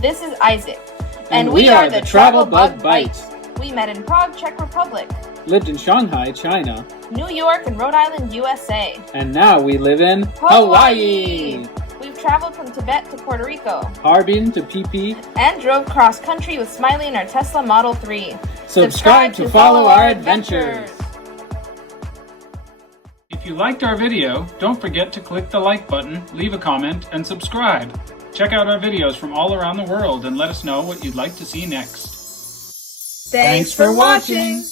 This is Isaac. And we are the Travel Bug Bites. We met in Prague, Czech Republic, Lived in Shanghai, China, New York, and Rhode Island, USA. and now we live in Hawaii! We've traveled from Tibet to Puerto Rico Harbin to PP. and drove cross country with Smiley in our Tesla Model 3. Subscribe to follow our adventures. If you liked our video, don't forget to click the like button, leave a comment, and subscribe. Check out our videos from all around the world and let us know what you'd like to see next. Thanks for watching!